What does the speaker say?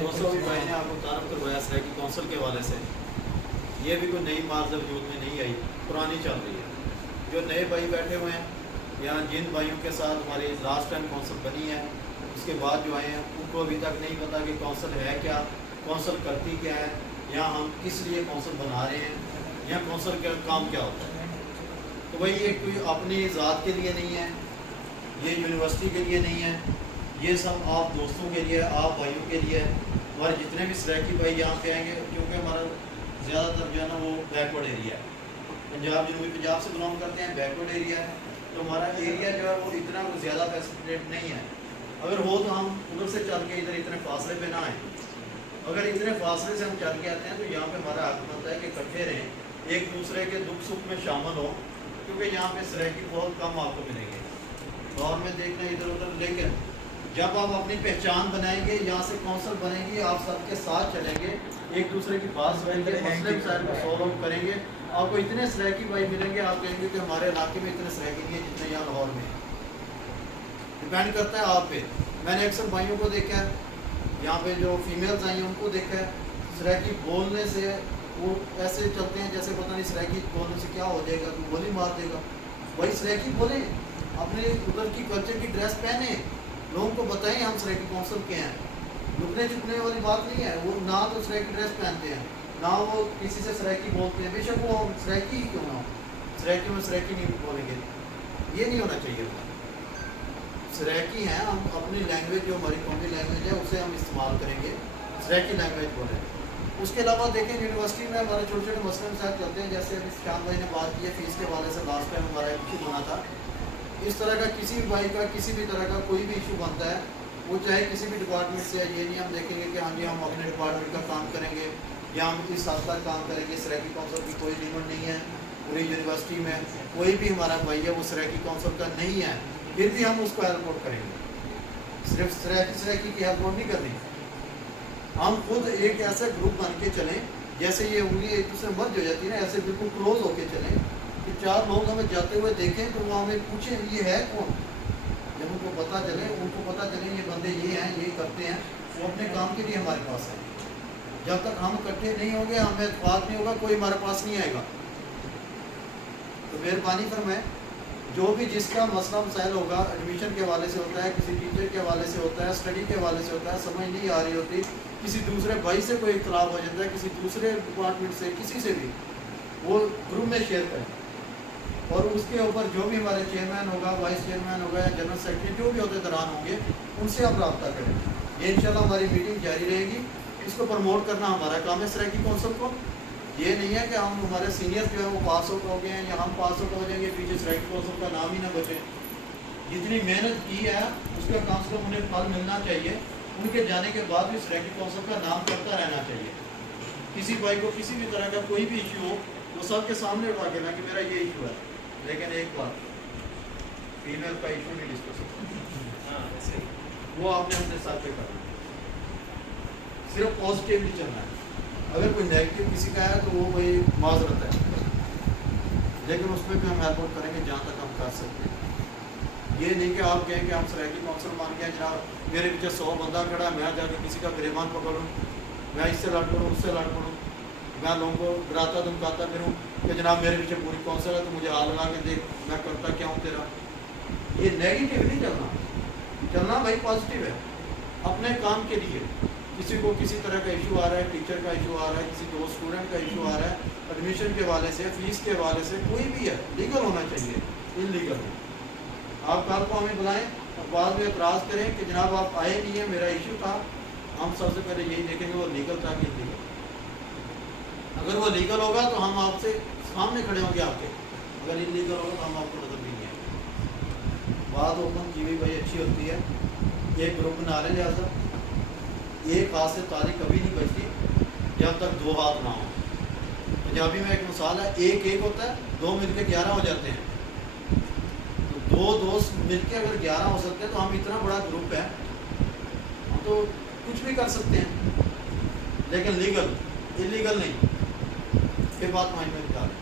دوستوں بھی بھائی نے آپ کو تعارف کروایا سرائکی کونسل کے حوالے سے. یہ بھی کوئی نئی مارز وجود میں نہیں آئی, پرانی چل رہی ہے. جو نئے بھائی بیٹھے ہوئے ہیں یا جن بھائیوں کے ساتھ ہماری لاسٹ ٹائم کونسل بنی ہے, اس کے بعد جو آئے ہیں ان کو ابھی تک نہیں پتا کہ کونسل ہے کیا, کونسل کرتی کیا ہے, یا ہم کس لیے کونسل بنا رہے ہیں, یا کونسل کا کام کیا ہوتا ہے. تو بھائی یہ کوئی اپنی ذات کے لیے نہیں ہے, یہ یونیورسٹی کے لیے نہیں ہے, یہ سب آپ دوستوں کے لیے, آپ بھائیوں کے لیے. ہمارے جتنے بھی سرائکی بھائی یہاں پہ آئیں گے, کیونکہ ہمارا زیادہ تر جو ہے نا وہ بیکورڈ ایریا ہے, پنجاب جنوبی پنجاب سے بلانگ کرتے ہیں, بیکورڈ ایریا ہے. تو ہمارا ایریا جو ہے وہ اتنا زیادہ فیسیلیٹیٹ نہیں ہے. اگر ہو تو ہم ادھر سے چل کے ادھر اتنے فاصلے پہ نہ آئیں. اگر اتنے فاصلے سے ہم چل کے آتے ہیں تو یہاں پہ ہمارا حق بنتا ہے کہ اکٹھے رہیں, ایک دوسرے کے دکھ سکھ میں شامل ہوں, کیونکہ یہاں پہ سرائکی بہت کم آپ کو ملیں گے دور میں دیکھنا ادھر ادھر. لیکن جب آپ اپنی پہچان بنائیں گے, یہاں سے کونسل بنیں گی, آپ سب کے ساتھ چلیں گے, ایک دوسرے کی بات سنیں گے, مسئلے مسائل کو سولو کریں گے, آپ کو اتنے سرائکی بھائی ملیں گے, آپ کہیں گے کہ ہمارے علاقے میں اتنے سرائکی نہیں ہیں جتنے یہاں لاہور میں. ڈپینڈ کرتا ہے آپ پہ. میں نے اکثر بھائیوں کو دیکھا ہے, یہاں پہ جو فیمیلز آئی ہیں ان کو دیکھا ہے, سرائکی بولنے سے وہ ایسے چلتے ہیں جیسے پتہ نہیں سرائکی بولنے سے کیا ہو جائے گا, کوئی گولی مار دے گا. وہی سرائکی بولیں, اپنے ادھر کی کلچر کی ڈریس پہنیں, لوگوں کو بتائیں ہم سرائکی کونسل کے ہیں. لکنے چھپنے والی بات نہیں ہے. وہ نہ تو سرائکی ڈریس پہنتے ہیں, نہ وہ کسی سے سرائکی بولتے ہیں, بے شک وہ سرائکی ہی کیوں نہ ہو, سرائکی میں سرائکی نہیں بولیں گے. یہ نہیں ہونا چاہیے. سرائکی ہیں, ہم اپنی لینگویج جو ہماری قومی لینگویج ہے اسے ہم استعمال کریں گے, سرائکی لینگویج بولیں. اس کے علاوہ دیکھیں یونیورسٹی میں ہمارے چھوٹے چھوٹے مسئلے مسائل چلتے ہیں, جیسے ابھی شام بھائی نے بات کی ہے فیس کے حوالے سے, لاسٹ ٹائم ہمارا ایشو بنا تھا. اس طرح کا کسی بھی بھائی کا کسی بھی طرح کا کوئی بھی ایشو بنتا ہے, وہ چاہے کسی بھی ڈپارٹمنٹ سے, یہ نہیں ہم دیکھیں گے کہ ہاں جی ہم اپنے ڈپارٹمنٹ کا کام کریں گے یا ہم اس حد تک کام کریں گے. سرائکی کونسل کی کوئی لیمٹ نہیں ہے. پوری یونیورسٹی میں کوئی بھی ہمارا بھائی ہے وہ سرائکی کونسل کا نہیں ہے, پھر بھی ہم اس کو ہیلپ کریں گے. صرف سرائکی کی ہیلپ نہیں کرنی. ہم خود ایک ایسا گروپ بن کے چلیں, جیسے یہ انگلی ایک دوسرے مرج ہو جاتی ہے نا, ایسے بالکل کلوز ہو کے چلیں کہ چار لوگ ہمیں جاتے ہوئے دیکھیں تو وہ ہمیں پوچھیں یہ ہے کون. جب ان کو پتہ چلے, ان کو پتہ چلے یہ بندے یہ ہیں, یہ کرتے ہیں, وہ اپنے کام کے لیے ہمارے پاس ہیں. جب تک ہم اکٹھے نہیں ہوں گے, ہمیں اتفاق نہیں ہوگا, کوئی ہمارے پاس نہیں آئے گا. تو مہربانی فرمائیں, جو بھی جس کا مسئلہ مسائل ہوگا, ایڈمیشن کے حوالے سے ہوتا ہے, کسی ٹیچر کے حوالے سے ہوتا ہے, اسٹڈی کے حوالے سے ہوتا ہے, سمجھ نہیں آ رہی ہوتی, کسی دوسرے بھائی سے کوئی اختلاف ہو جاتا ہے, کسی دوسرے ڈپارٹمنٹ سے, کسی سے بھی, وہ گروپ میں شیئر کریں. اور اس کے اوپر جو بھی ہمارے چیئرمین ہوگا, وائس چیئرمین ہوگا یا جنرل سیکرٹری جو بھی عہدے داران ہوں گے, ان سے آپ رابطہ کریں. یہ انشاءاللہ ہماری میٹنگ جاری رہے گی. اس کو پروموٹ کرنا ہمارا کام ہے سرائکی کونسل کو. یہ نہیں ہے کہ ہم ہمارے سینئر جو ہے وہ پاس آؤٹ ہو گئے ہیں یا ہم پاس آؤٹ ہو جائیں گے, پیچھے سرائکی کونسل کا نام ہی نہ بچے. جتنی محنت کی ہے اس کا کم سے کم انہیں پھل ملنا چاہیے. ان کے جانے کے بعد بھی سرائکی کونسل کا نام کرتا رہنا چاہیے. کسی بھائی کو کسی بھی طرح کا کوئی بھی ایشو ہو, وہ سب کے سامنے اٹھا کے نا کہ میرا یہ ایشو ہے, لیکن ایک بات, فیمیل کا ایشو نہیں ڈسکس ہوتا, وہ آپ نے اپنے ساتھ پہ کرنا, صرف پازیٹیولی چلنا ہے. اگر کوئی نیگیٹو کسی کا ہے تو وہ بھائی معذرت ہے, لیکن اس میں بھی ہم ہیلپ کریں گے جہاں تک ہم کر سکتے ہیں. یہ نہیں کہ آپ کہیں کہ ہم سرائکی کونسل مان گئے, جناب میرے پیچھے 100 بندہ کھڑا ہے, میں جا کے کسی کا گریبان پکڑوں, میں اس سے لڑ پڑوں, اس سے لڑ پڑوں, میں لوگوں کو ڈراتا دھمکاتا پھروں کہ جناب میرے پیچھے پوری کونسل ہے تو مجھے ہاتھ لگا کے دیکھ میں کرتا کیا ہوں تیرا. یہ نیگیٹو نہیں چلنا. چلنا بھائی پازیٹیو ہے, اپنے کام کے لیے. کسی کو کسی طرح کا ایشو آ رہا ہے, ٹیچر کا ایشو آ رہا ہے, کسی کو اسٹوڈنٹ کا ایشو آ رہا ہے, ایڈمیشن کے حوالے سے, فیس کے حوالے سے, کوئی بھی ہے, لیگل ہونا چاہیے, ان لیگل نہیں. آپ کل کو ہمیں بلائیں اور بعد میں اعتراض کریں کہ جناب آپ آئے نہیں ہیں, میرا ایشو تھا. ہم سب سے پہلے یہی دیکھیں گے وہ لیگل تھا کہ انلیگل. اگر وہ لیگل ہوگا تو ہم آپ سے سامنے کھڑے ہوں گے آپ کے, اگر انلیگل ہوگا تو ہم آپ کو نظر بھی نہیں آئیں گے. بات اوپن کی ہوئی بھائی اچھی ہوتی ہے. ایک گروپ بنا لیں, لہٰذا ایک ہاتھ سے تالی کبھی نہیں بچتی جب تک 2 ہاتھ نہ ہوں. پنجابی میں ایک مثال ہے, ایک ایک ہوتا ہے, 2 مل کے 11 ہو جاتے ہیں. تو 2 دوست مل کے اگر 11 ہو سکتے ہیں تو ہم اتنا بڑا گروپ ہے, ہم تو کچھ بھی کر سکتے ہیں, لیکن لیگل, انلیگل نہیں. یہ بات مائنڈ میں نکالیں.